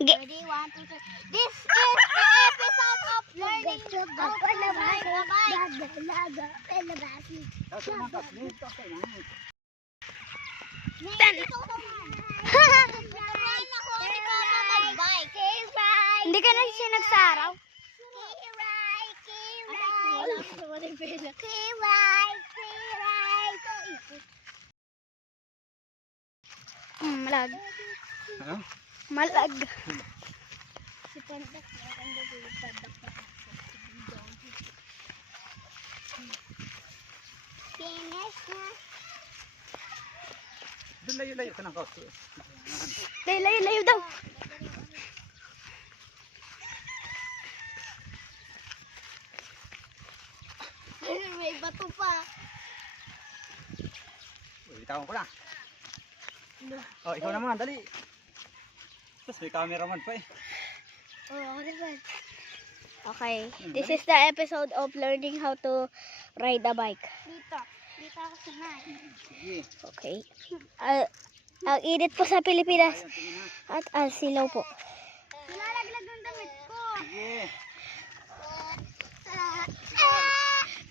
Ready? 1, 2, 3. This is the episode of learning how to ride a bike. Tuturuan ako ni Papa mag-bike. Hindi ka na siya nagsaraw. Malag. Ha? Malag. Si Pandak, ang gagawin Pandak na. Finish na. Doon layo-layo ka ng kauso. Layo daw. May bato pa. Bitawan ko na. Oh, ikaw naman, dali. Tapos may cameraman pa eh. Oh, ako naman. Okay, this is the episode of learning how to ride a bike. Dito ako sanay. Sige. Okay. Ang init po sa Pilipinas at ang silaw po. Nilalaglag ng damit ko. Sige.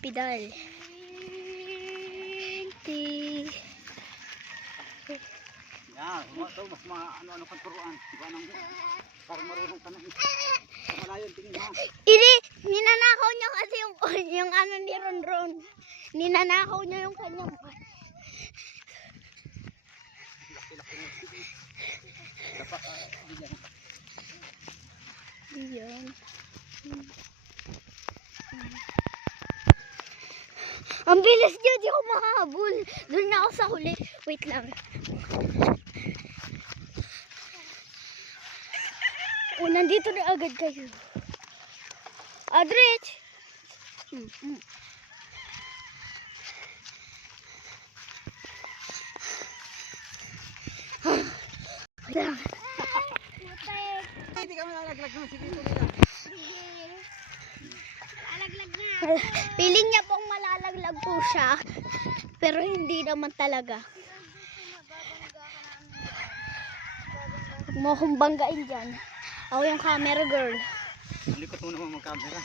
Pedal. Yan, mas ano-ano kang turuan. Diba nang para marunong ka na eh. Malayo tingin ha. Ninanakaw niya kasi yung ano ni Ron. Ninanakaw niya yung kanyang Dapat Diyan. Ang bilis niya, di ako makahabol. Doon na ako sa huli. Wait lang. Nandito na agad kayo. Adrich! Wait lang. hindi kami lalaglag ng sige ito nila. Alaglag na. Piling niya pong malalaglag po siya. Pero hindi naman talaga. Huwag mo akong banggain dyan. Ako yung camera girl. Likot mo naman mag-camera.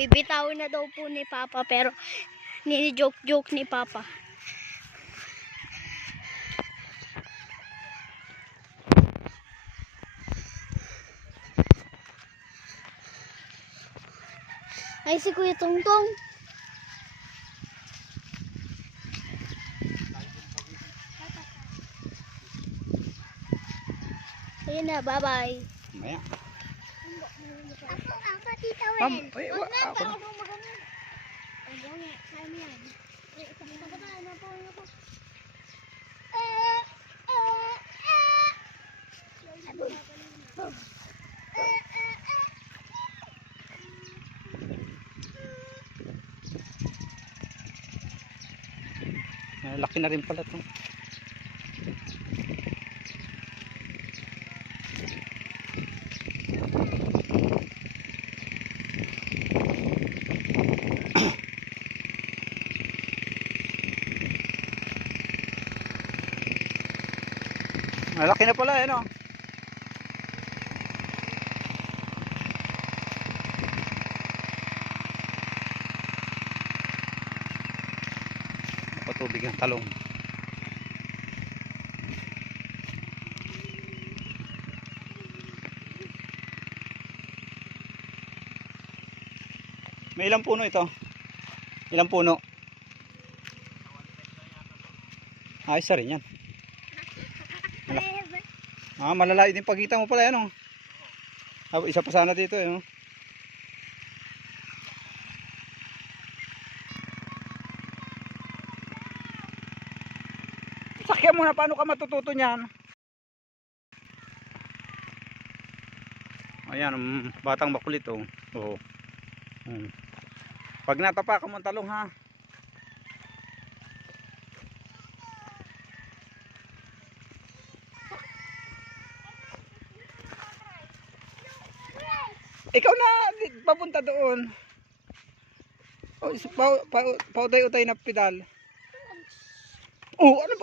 Bibitawin na daw po ni Papa pero nini-joke ni Papa. Ay, si Kuya Tongtong. Ayun na, bye-bye. Maya. Ako, Tita Ma'am, Wen. ay, Huwag na, ako baka na. mo magano. Ay, gawin. Kaya mo yan. Pagkatayin na po ako. Laki na rin pala ito. Laki na pala eh no. Patubig ang talong. May ilang puno ito? Ilang puno? Ayos na rin yan. Malalayo din pagkita mo pala yan oh. Isa pa sana dito eh oh. Sakyan mo na, paano ka matututo niyan? Ayan, batang makulit oh. Oh. Pag natapakan mo ang talong ha. Ikaw na papunta doon. Oh, pautay-utay na pedal. Oh, ano